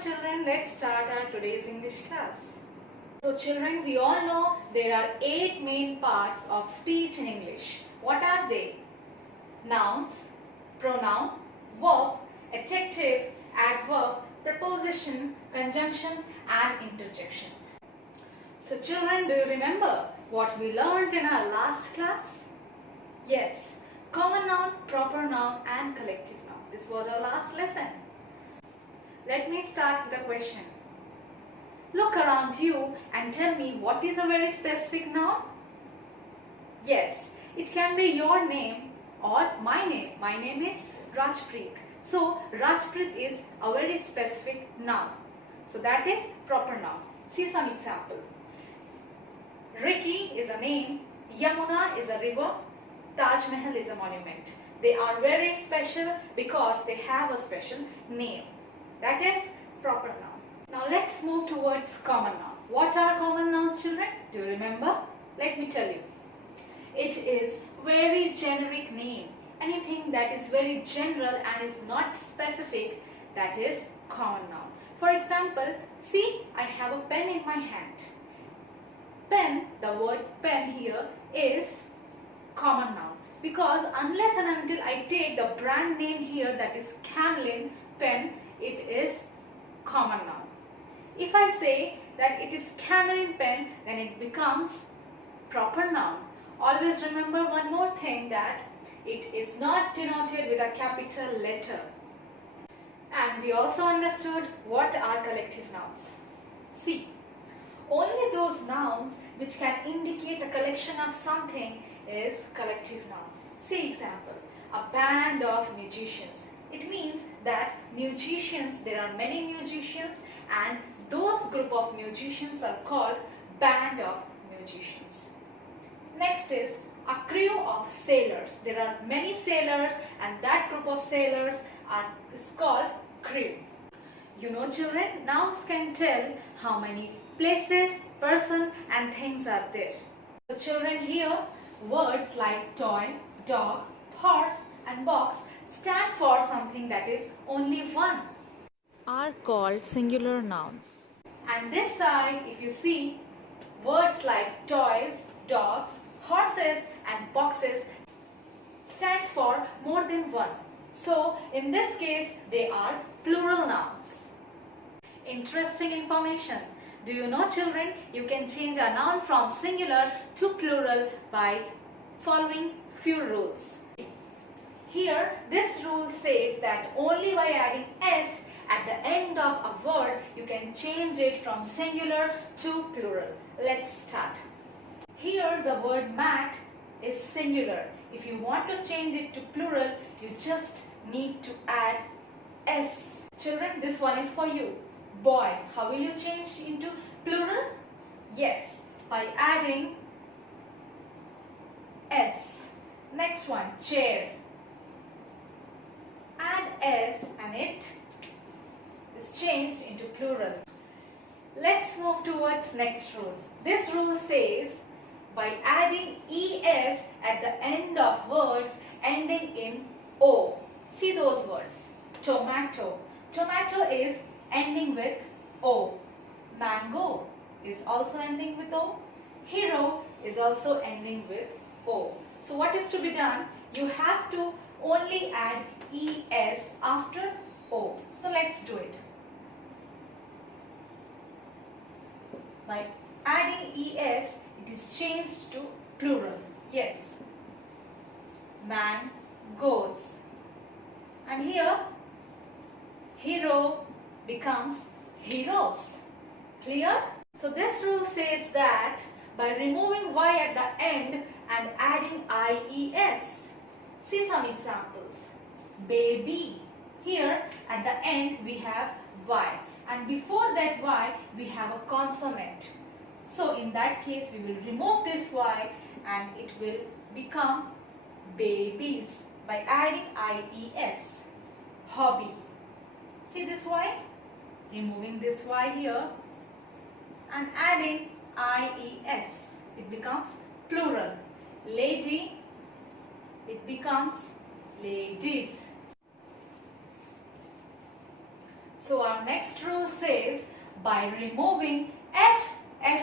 children, let's start our today's English class. So children, we all know there are 8 main parts of speech in English. What are they? Nouns, pronoun, verb, adjective, adverb, preposition, conjunction and interjection. So children, do you remember what we learned in our last class? Yes, common noun, proper noun and collective noun. This was our last lesson. Let me start with a question. Look around you and tell me what is a very specific noun? Yes, it can be your name or my name. My name is Rajpreet. So Rajpreet is a very specific noun. So that is proper noun. See some example. Ricky is a name, Yamuna is a river, Taj Mahal is a monument. They are very special because they have a special name. That is proper noun. Now let's move towards common noun. What are common nouns, children? Do you remember? Let me tell you. It is very generic name. Anything that is very general and is not specific, that is common noun. For example, see, I have a pen in my hand. Pen, the word pen here is common noun because unless and until I take the brand name here, that is Camlin pen, it is common noun. If I say that it is Camlin pen, then it becomes proper noun. Always remember one more thing, that it is not denoted with a capital letter. And we also understood what are collective nouns. See, only those nouns which can indicate a collection of something is collective noun. See example, a band of musicians. It means that musicians, there are many musicians and those group of musicians are called band of musicians. Next is a crew of sailors. There are many sailors and that group of sailors is called crew. You know children, nouns can tell how many places, person and things are there. So children, here words like toy, dog, horse and box stand for something that is only one, are called singular nouns. and this side if you see words like toys, dogs, horses and boxes stands for more than one. So in this case they are plural nouns. Interesting information. Do you know children, you can change a noun from singular to plural by following few rules. Here this rule says that only by adding s at the end of a word you can change it from singular to plural. Let's start. Here the word mat is singular. If you want to change it to plural, you just need to add s. Children, this one is for you. Boy, how will you change into plural? Yes, by adding s. Next one, chair. Add s and it is changed into plural. Let's move towards next rule. This rule says by adding es at the end of words ending in o. See those words. Tomato. Tomato is ending with o. Mango is also ending with o. Hero is also ending with o. So what is to be done? You have to only add es after o. So let's do it. By adding es, it is changed to plural. Yes. Man goes. And here, hero becomes heroes. Clear? So this rule says that by removing y at the end and adding ies. See some examples. Baby. Here at the end we have y. And before that y we have a consonant. So in that case we will remove this y and it will become babies by adding ies. Hobby. See this y? Removing this y here and adding ies. It becomes plural. Lady, it becomes ladies. So our next rule says, by removing F,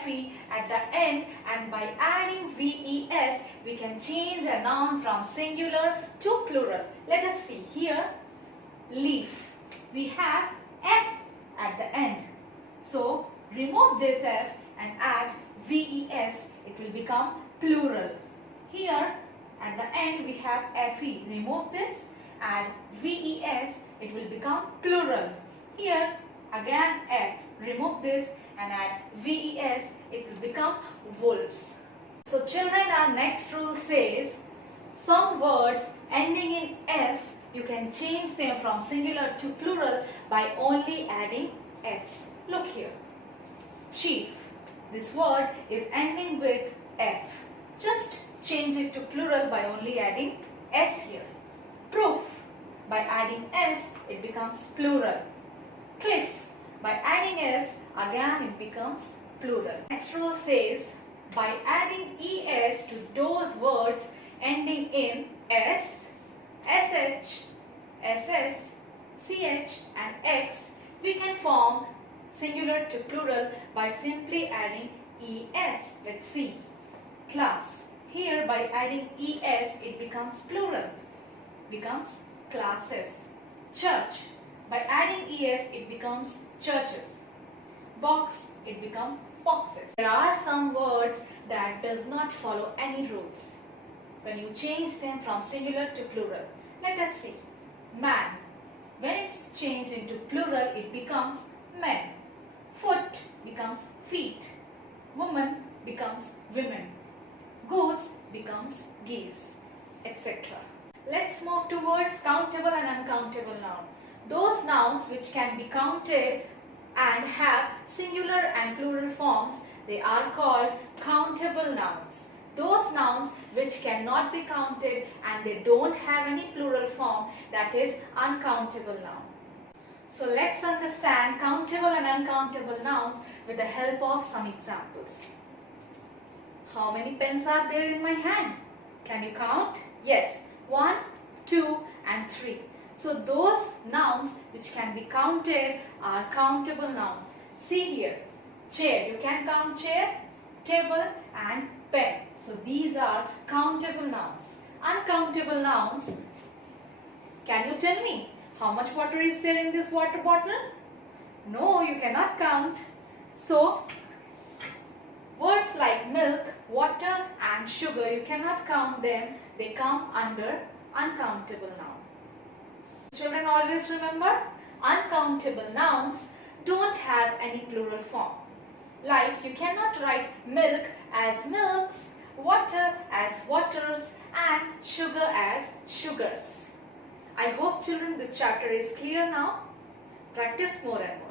FE at the end and by adding VES, we can change a noun from singular to plural. Let us see here. Leaf. We have F at the end. So remove this F and add VES. It will become plural. Here at the end we have FE. Remove this, add VES. It will become plural. Here again F. Remove this and add VES. It will become wolves. So children, our next rule says, some words ending in F, you can change them from singular to plural by only adding S. Look here. Chief. This word is ending with F. Just change it to plural by only adding S here. Proof. By adding S, it becomes plural. Cliff. By adding S, again it becomes plural. Next rule says, by adding ES to those words ending in S, SH, SS, CH and X, we can form singular to plural by simply adding ES. Let's see. Class. Here by adding ES, it becomes plural. Becomes classes. Church. By adding ES, it becomes churches. Box, it becomes boxes. There are some words that does not follow any rules when you change them from singular to plural. Let us see. Man. When it's changed into plural, it becomes men. Foot becomes feet. Woman becomes women. Goose becomes geese, etc. Let's move towards countable and uncountable noun. Those nouns which can be counted and have singular and plural forms, they are called countable nouns. Those nouns which cannot be counted and they don't have any plural form, that is uncountable noun. So let's understand countable and uncountable nouns with the help of some examples. How many pens are there in my hand? Can you count? Yes. 1, 2 and 3. So those nouns which can be counted are countable nouns. See here. Chair. You can count chair, table and pen. So these are countable nouns. Uncountable nouns. Can you tell me how much water is there in this water bottle? No, you cannot count. So words like milk, water and sugar, you cannot count them. They come under uncountable nouns. Children, always remember, uncountable nouns don't have any plural form. Like you cannot write milk as milks, water as waters and sugar as sugars. I hope children this chapter is clear now. Practice more and more.